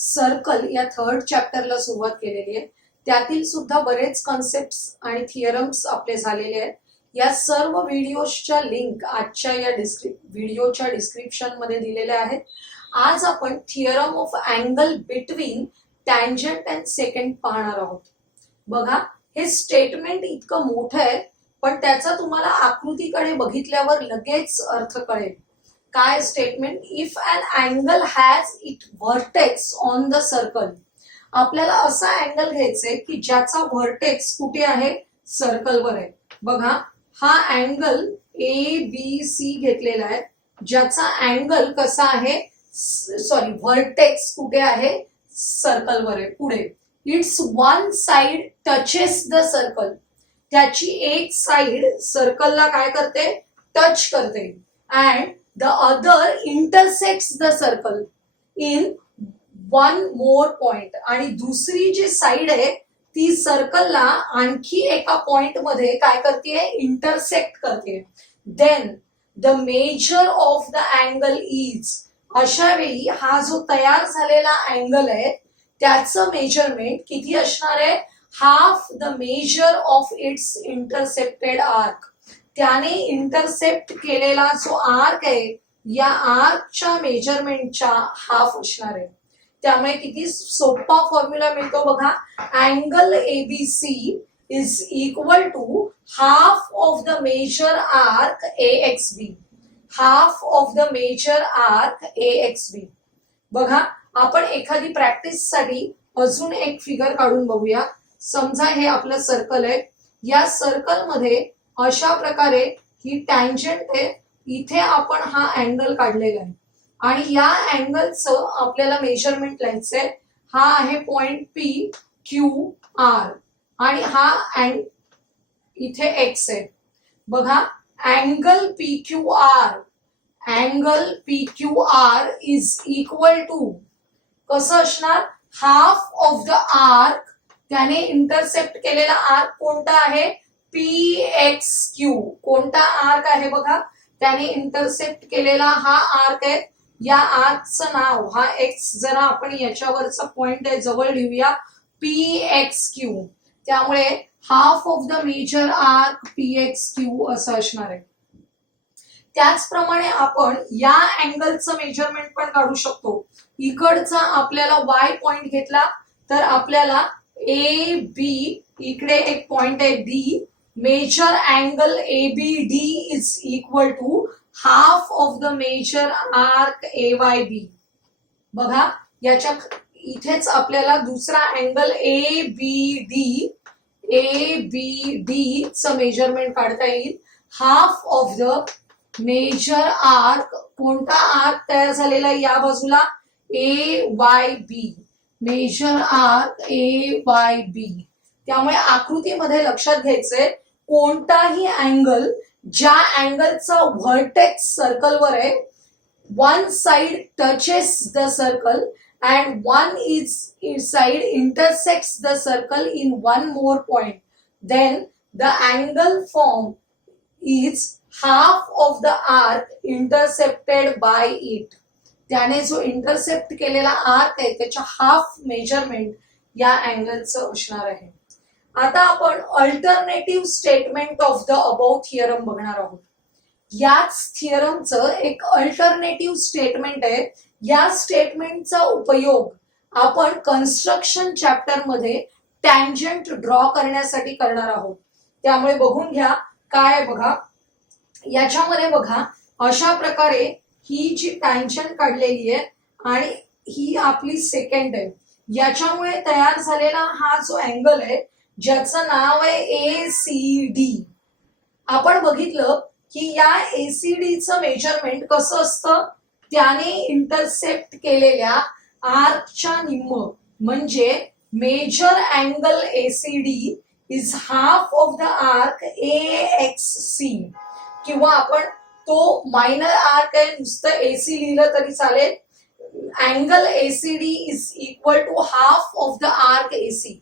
Circle या third चॅप्टरला सुरुवात केलेली आहे. त्यातील सुद्धा बरेच कॉन्सेप्ट्स आणि थिअरम्स आपले झालेले आहेत. या सर्व व्हिडिओच्या लिंक आजच्या या व्हिडिओच्या डिस्क्रिप्शन मध्ये दिलेल्या आहेत. आज आपण theorem of angle between tangent and second पाहणार आहोत. बघा, हे स्टेटमेंट इतकं मोठं आहे, पण त्याचा तुम्हाला आकृतीकडे बघितल्यावर लगेच अर्थ कळेल. काय statement? If an angle has it vertex on the circle. आपल्याला असा अँगल घ्यायचंय की ज्याचा व्हर्टेक्स कुठे आहे? सर्कलवर आहे. बघा, हा अँगल ABC घेतलेला आहे, ज्याचा अँगल कसा आहे? व्हर्टेक्स कुठे आहे? सर्कलवर आहे. पुढे, it's one side touches the circle. त्याची एक साइड सर्कलला काय करते? टच करते. And the other intersects the circle in one more point. आणि दुसरी जी साइड आहे ती सर्कलला आणखी एका पॉइंट मध्ये काय करते? इंटरसेक्ट करते. Then the measure of the angle is. अशा वेळी हा जो तयार झालेला अँगल आहे त्याचं मेजरमेंट किती असणार आहे? Half the measure of its intercepted arc. त्याने इंटरसेप्ट केलेला जो आर्क आहे या आर्कच्या मेजरमेंटच्या हाफ असणार आहे. त्यामुळे किती सोपा फॉर्म्युला मिळतो बघा. Angle ABC is equal to half of the measure arc AXB. Half of the measure arc AXB. बघा, आपण एखादी प्रॅक्टिस साठी अजून एक फिगर काढून बघूया. समजा हे आपलं सर्कल आहे. या सर्कल मध्ये अशा प्रकारे ही टँजंट आहे. इथे आपण हा अँगल काढलेला आहे आणि या अँगलचं आपल्याला मेजरमेंट लिहायचंय. हा आहे पॉइंट PQR आणि हा इथे X आहे. बघा, angle PQR is equal to कसं असणार? Half of the arc. त्याने इंटरसेप्ट केलेला आर्क कोणता आहे? PXQ. कोणता आर्क आहे बघा? त्याने इंटरसेप्ट केलेला हा आर्क आहे. या आर्कचं नाव, हा X जरा आपण याच्यावरचा पॉइंट आहे जवळ लिहूया, PXQ. त्यामुळे half of the measure arc PXQ असं असणार आहे. त्याचप्रमाणे आपण या अँगलचं मेजरमेंट पण काढू शकतो. इकडचा आपल्याला Y पॉइंट घेतला तर आपल्याला AB, इकडे एक पॉइंट आहे D. Measure angle ABD is equal to half of the measure arc AYB. बघा, याच्या इथेच आपल्याला दुसरा अँगल ABD चं मेजरमेंट काढता येईल. Half of the measure arc, कोणता आर्क तयार झालेला या बाजूला? AYB. Measure arc AYB. त्यामुळे आकृतीमध्ये लक्षात घ्यायचंय, कोणताही अँगल ज्या अँगलचा व्हर्टेक्स सर्कलवर आहे, one side touches the circle and one side intersects the circle in one more point, then the angle form is half of the arc intercepted by it. त्याने जो इंटरसेप्ट केलेला आर्क आहे त्याच्या half measurement या अँगलचं असणार आहे. आता आपण alternative statement of the above theorem बघणार आहोत. याच थिअरमचं एक अल्टरनेटिव्ह स्टेटमेंट आहे. या स्टेटमेंटचा उपयोग आपण कन्स्ट्रक्शन चॅप्टर मध्ये टँजंट ड्रॉ करण्यासाठी करणार आहोत. त्यामुळे बघून घ्या काय. बघा, याच्यामध्ये बघा, अशा प्रकारे ही जी टँजंट काढलेली आहे आणि ही आपली सेकंड आहे. याच्यामुळे तयार झालेला हा जो अँगल आहे ज्याचं नाव आहे ACD. आपण बघितलं की या ACDचं मेजरमेंट कसं असतं? त्याने इंटरसेप्ट केलेल्या आर्कच्या निम्म, म्हणजे measure angle ACD is half of the arc AXC. किंवा आपण तो मायनर आर्क आहे, नुसतं AC लिहिलं तरी चालेल. Angle ACD is equal to half of the arc AC.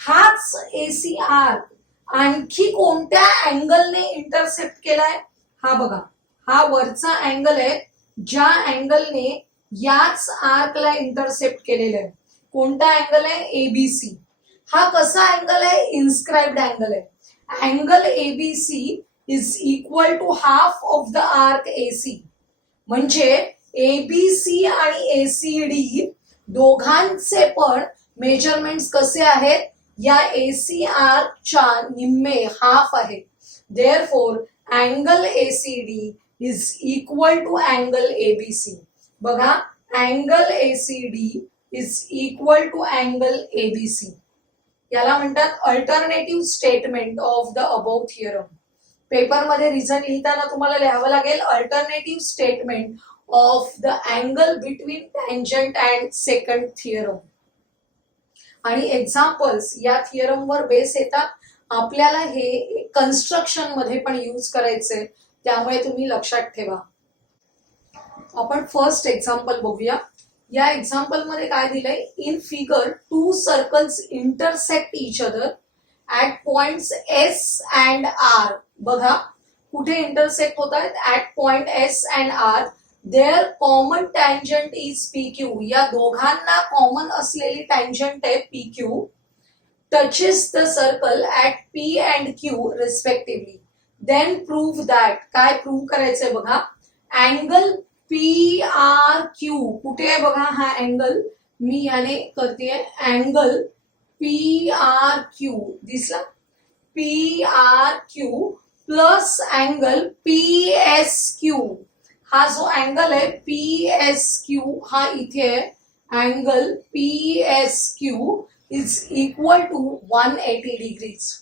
हाच AC आर्क आणखी कोणत्या अँगलने इंटरसेप्ट केलाय? हा बघा, हा वरचा अँगल आहे ज्या अँगलने याच आर्कला इंटरसेप्ट केलेलं आहे. कोणता अँगल आहे? एबीसी. हा कसा अँगल आहे? इन्स्क्राइब्ड अँगल आहे. Angle A B C is equal to half of the arc A C. म्हणजे एबीसी आणि एसीडी दोघांचे पण मेजरमेंट्स कसे आहेत? या एसी आर्कच्या निम्मे, हाफ आहे. Therefore angle ACD is equal to angle ABC. बघा, angle ACD is equal to angle ABC. याला म्हणतात alternative statement of the above theorem. पेपरमध्ये रिझन लिहिताना तुम्हाला लिहावं लागेल alternative statement of the angle between tangent and secant theorem. आणि examples या थिअरम वर बेस येतात. आपल्याला हे कन्स्ट्रक्शन मध्ये पण यूज करायचंय, त्यामुळे तुम्ही लक्षात ठेवा. आपण फर्स्ट एक्झाम्पल बघूया. या एक्झाम्पल मध्ये काय दिलंय? In figure two circles intersect each other at points S and R. बघा कुठे इंटरसेक्ट होत आहेत? At point S and R. Their common tangent is P Q. या दोघांना कॉमन असलेली टँजंट आहे P Q. Touches the circle at P and Q respectively. Then prove that. काय prove करायचंय? बघा, अँगल पी आर क्यू कुठे आहे? बघा हा अँगल मी याने करते. अँगल पी आर क्यू दिसला? P R Q plus angle P S Q. हा जो अँगल आहे पी एस क्यू हा इथे आहे. Angle P S Q is equal to 180 degrees.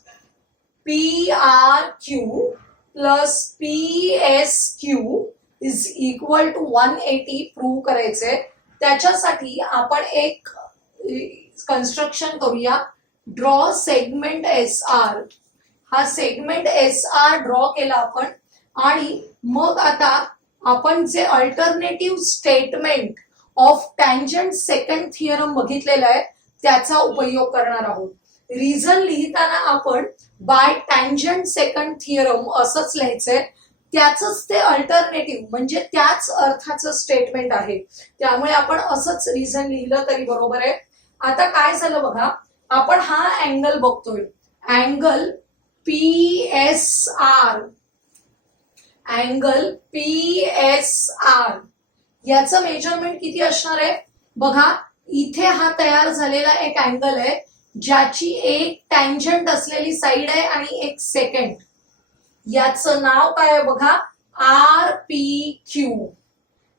P R Q plus P S Q is equal to 180 prove करायचंय. त्याच्यासाठी आपण एक कन्स्ट्रक्शन करूया. Draw segment S R. हा सेगमेंट एस आर ड्रॉ केला आपण. आणि मग आता आपण जे alternative statement of tangent second theorem बघितलेला आहे त्याचा उपयोग करणार आहोत. रिझन लिहिताना आपण बाय टँजंट सेकंड थिअरम असंच लिहायचंय. त्याच ते अल्टरनेटिव्ह म्हणजे त्याच अर्थाचं स्टेटमेंट आहे, त्यामुळे आपण असंच रिझन लिहिलं तरी बरोबर आहे. आता काय झालं बघा, आपण हा अँगल बघतोय. Angle P S R. Angle P S R याचं मेजरमेंट किती असणार आहे? बघा इथे हा तयार झालेला एक अँगल आहे ज्याची एक टँजंट असलेली साइड आहे आणि एक सेकंड. याचं नाव काय आहे? बघा, R P Q.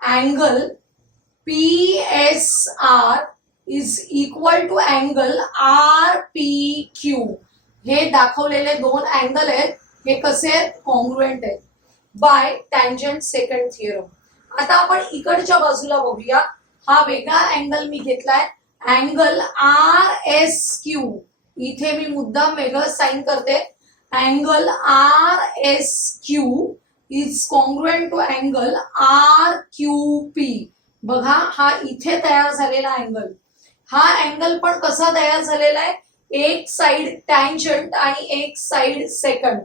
Angle P S R is equal to angle R P Q. हे दाखवलेले दोन अँगल आहेत, हे कसे आहेत? कॉन्ग्रुएंट आहेत बाय टँजंट सेकंड थिअरम. आता आपण इकडच्या बाजूला बघूया. हा वेगळा अँगल मी घेतलाय, अँगल आर एस क्यू. इथे मी मुद्दाम वेगळं साइन करते. Angle R S Q is congruent to angle R Q P. बघा हा इथे तयार झालेला अँगल. हा अँगल पण कसा तयार झालेला आहे? एक साइड टँजंट आणि एक साइड सेकंड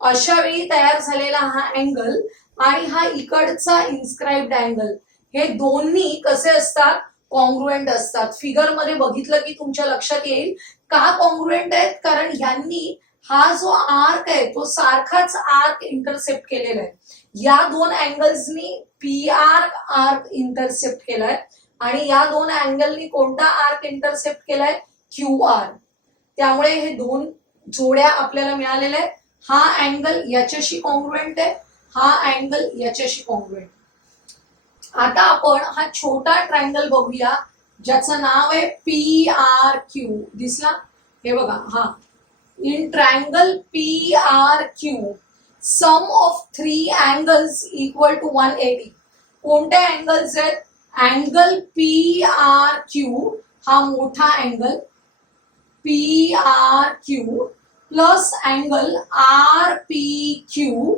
अशा वेळी तयार झालेला हा अँगल आणि हा इकडचा इन्स्क्राइब्ड अँगल, हे दोन्ही कसे असतात? कॉन्ग्रुएंट असतात. फिगर मध्ये बघितलं की तुमच्या लक्षात येईल का कॉन्ग्रुएंट आहेत. कारण यांनी हा जो आर्क आहे तो सारखाच आर्क इंटरसेप्ट केलेला आहे. या दोन अँगल्सनी पी आर्क इंटरसेप्ट केलाय आणि या दोन अँगलनी कोणता आर्क इंटरसेप्ट केलाय? Q R. त्यामुळे हे दोन जोड्या आपल्याला मिळालेल्या आहेत. हा अँगल याच्याशी कॉन्ग्रुएंट आहे, हा अँगल याच्याशी कॉन्ग्रुएंट. आता आपण हा छोटा ट्रायंगल बघूया ज्याचं नाव आहे पी आर क्यू. दिसला? हे बघा हा. In triangle P R Q sum of 3 angles equal to 180. कोणत्या अँगल्स आहेत? अँगल पी आर क्यू हा मोठा angle P R Q plus angle R P Q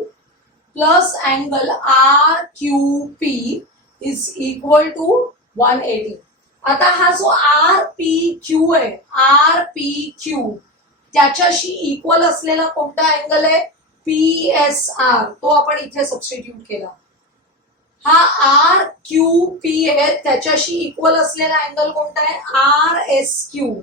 plus angle R Q P is equal to 180. आता हा जो R P Q आहे, R P Q त्याच्याशी equal असलेला कोणता अँगल आहे? P S R. तो आपण इथे सबस्टिट्यूट केला. हा आर क्यू पी आहे, त्याच्याशी इक्वल असलेला अँगल कोणता आहे, आर एस क्यू,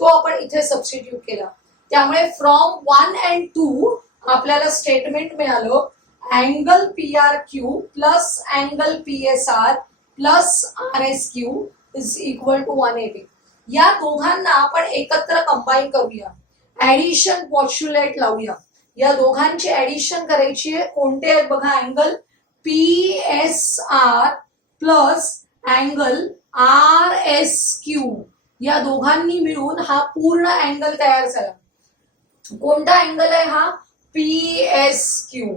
तो आपण इथे सबस्टिट्यूट केला. त्यामुळे फ्रॉम 1 and 2 आपल्याला स्टेटमेंट मिळालं angle P R Q plus angle P S R plus R S Q is equal to 180. या दोघांना आपण एकत्र कंबाईन करूया, ऍडिशन पॉस्ट्युलेट लावूया. या दोघांची ऍडिशन करायची आहे. कोणते आहेत बघा, angle P S R plus angle R S Q, या दोघांनी मिळून हा पूर्ण अँगल तयार झाला. कोणता अँगल आहे हा, पी एस क्यू.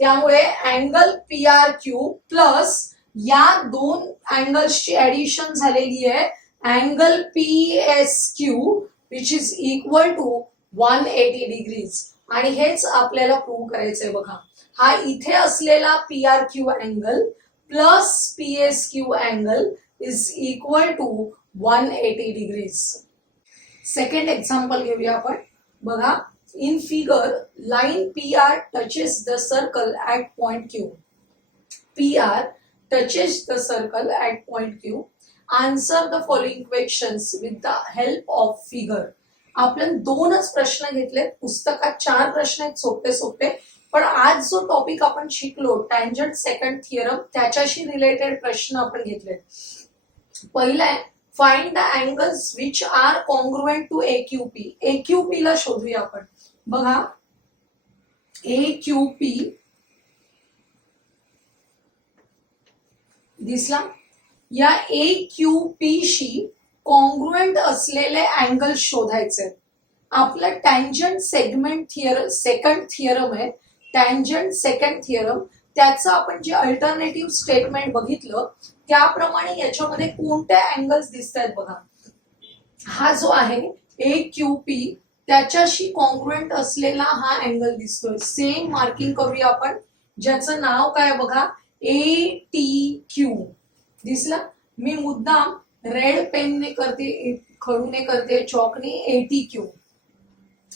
त्यामुळे angle P R Q plus या दोन अँगल्सची ऍडिशन झालेली आहे angle P S Q which is equal to 180 degrees. आणि हेच आपल्याला प्रूव्ह करायचंय बघा. हा इथे असलेला P R Q angle plus P S Q angle is equal to 180 degrees. Second example घेऊया आपण. बघा, in figure line P R touches the circle at point Q. P R touches the circle at point Q. Answer the following questions with the help of figure. आपण दोनच प्रश्न घेतले, पुस्तकात 4 प्रश्न आहेत सोपे सोपे, पण आज जो टॉपिक आपण शिकलो टँजंट सेकंड थिअरम त्याच्याशी रिलेटेड प्रश्न आपण घेतले. पहिला आहे find the angles which are congruent to AQP. AQP ला शोधूया आपण. बघा, AQP दिसला. या AQP शी कॉन्ग्रुएंट असलेले अँगल शोधायचे. आपलं tangent segment theorem second theorem आहे, टँजंट सेकंड थिअरम, त्याचं आपण जे अल्टरनेटिव्ह स्टेटमेंट बघितलं त्याप्रमाणे याच्यामध्ये कोणते अँगल्स दिसत आहेत बघा. हा जो आहे AQP त्याच्याशी कॉन्ग्रुएंट असलेला हा अँगल दिसतोय. सेम मार्किंग करूया आपण, ज्याचं नाव काय बघा, ATQ. दिसला. मी मुद्दाम रेड पेनने करते, खडूने करते, चॉकने ATQ.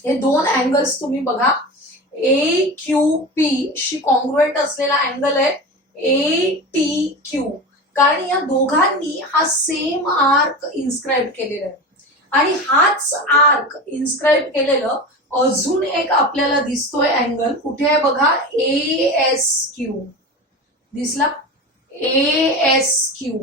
हे दोन अँगल्स तुम्ही बघा. AQP शी कॉन्ग्रुएंट असलेला अँगल आहे ATQ, कारण या दोघांनी हा सेम आर्क इन्स्क्राईब केलेला आहे. आणि हाच आर्क इन्स्क्राईब केलेलं अजून एक आपल्याला दिसतोय अँगल, कुठे आहे बघा, ASQ. दिसला, ASQ.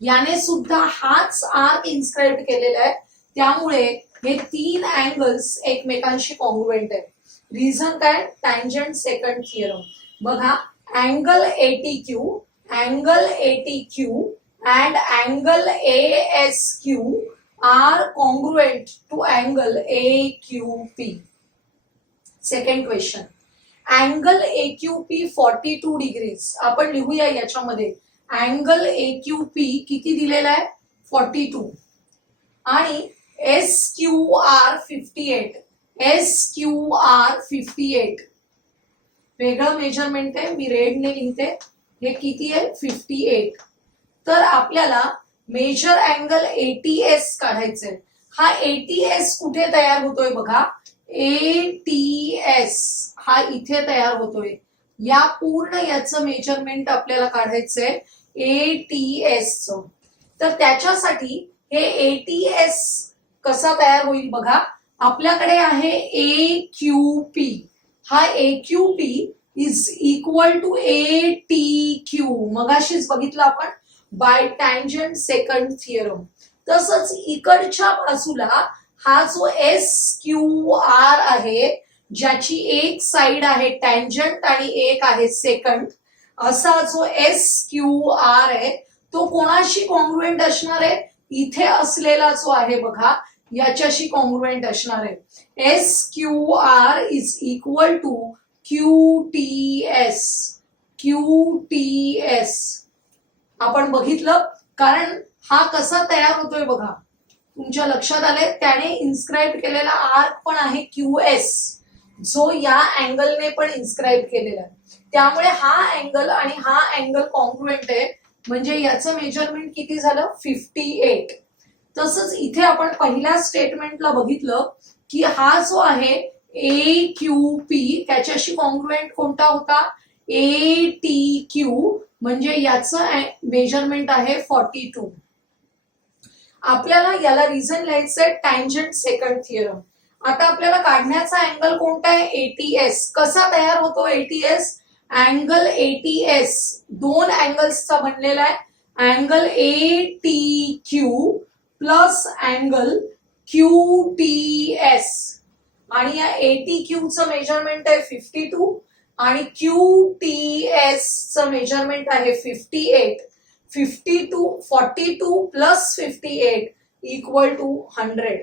याने सुद्धा हाच आर्क इन्स्क्राईब केलेला आहे. त्यामुळे हे 3 अँगल्स एकमेकांशी कॉन्ग्रुएंट आहेत. रिझन काय, टँजंट सेकंड थिअरम. बघा, angle ATQ, angle ATQ and angle ASQ are congruent to angle AQP. Second question, angle AQP 42 degrees. आपण लिहूया याच्यामध्ये अँगल AQP किती दिलेला आहे, 42, आणि SQR 58. SQR 58 वेगळं मेजरमेंट आहे, मी रेडने लिहिते. हे किती आहे, 58. तर आपल्याला मेजर अँगल ATS काढायचंय. हा ATS कुठे तयार होतोय बघा, ATS हा इथे तयार होतोय. या पूर्ण याचं मेजरमेंट आपल्याला काढायचंय ATS च. तर त्याच्यासाठी हे ATS कसा तयार होईल बघा. आपल्याकडे आहे AQP. हा AQP is equal to ATQ. मगाशीच बघितलं आपण बाय टँजंट सेकंड थिअरम. तसंच इकडच्या बाजूला हा जो SQR आहे, ज्याची एक साइड आहे टँजंट आणि एक आहे सेकंड, असा जो SQR आहे तो कोणाशी कॉन्ग्रुएंट असणार आहे, इथे असलेला जो आहे बघा याच्याशी कॉन्ग्रुएंट असणार आहे. SQR is equal to QTS. QTS आपण बघितलं, कारण हा कसा तयार होतोय बघा, तुमच्या लक्षात आले, त्याने इन्स्क्राईब केलेला आर्क पण आहे QS, जो या अँगलने पण इन्स्क्राईब केलेला आहे. त्यामुळे हा अँगल आणि हा अँगल कॉन्ग्रुएंट आहे, म्हणजे याचं मेजरमेंट किती झालं, 58. तसंच इथे आपण पहिल्या स्टेटमेंटला बघितलं की हा जो आहे AQP त्याच्याशी कॉन्ग्रुएंट कोणता होता, ATQ, म्हणजे याचं मेजरमेंट आहे 42. आपल्याला याला रिझन लिहायचंय टँजंट सेकंड थिअरम. आता आपल्याला काढण्याचा अँगल कोणता आहे? एटीएस. कसा तयार होतो एटीएस? अँगल एटीएस दोन अँगल्सचा बनलेला आहे. Angle ATQ plus angle QTS. आणि या ATQ चं मेजरमेंट आहे 52 आणि QTS चं मेजरमेंट आहे 58. 42 प्लस 58 इक्वल टू 100.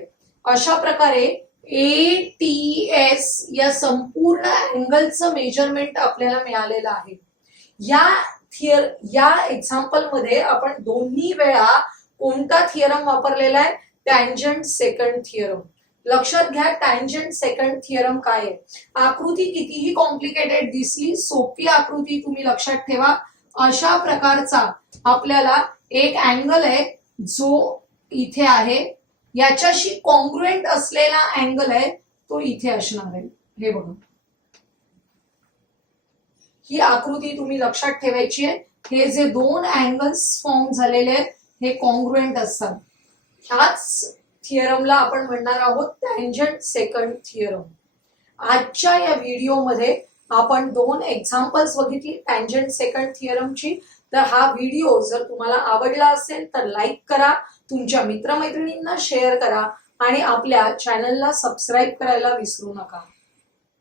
अशा प्रकारे ATS या संपूर्ण अँगलचं मेजरमेंट आपल्याला मिळालेलं आहे. या एक्झाम्पल मध्ये आपण दोन्ही वेळा कोणता थिअरम वापरलेला आहे? Tangent second theorem. लक्षात घ्या टँजंट सेकंड थिअरम काय आहे. आकृती कितीही कॉम्प्लिकेटेड दिसली, सोपी आकृती तुम्ही लक्षात ठेवा. अशा प्रकारचा आपल्याला एक अँगल आहे जो इथे आहे, याच्याशी कॉन्ग्रुएंट असलेला अँगल आहे तो इथे असणार आहे. हे बघा, ही आकृती तुम्ही लक्षात ठेवायची आहे. हे जे दोन अँगल्स फॉर्म झालेले आहेत हे कॉन्ग्रुएंट असतात. ह्याच थिअरमला आपण म्हणणार आहोत टँजंट सेकंड थिअरम. आजच्या या व्हिडिओमध्ये आपण दोन एक्झाम्पल्स बघितली टँजंट सेकंड थिअरमची. तर हा व्हिडिओ जर तुम्हाला आवडला असेल तर लाईक करा, तुमच्या मित्रमैत्रिणींना शेअर करा आणि आपल्या चॅनलला सबस्क्राईब करायला विसरू नका.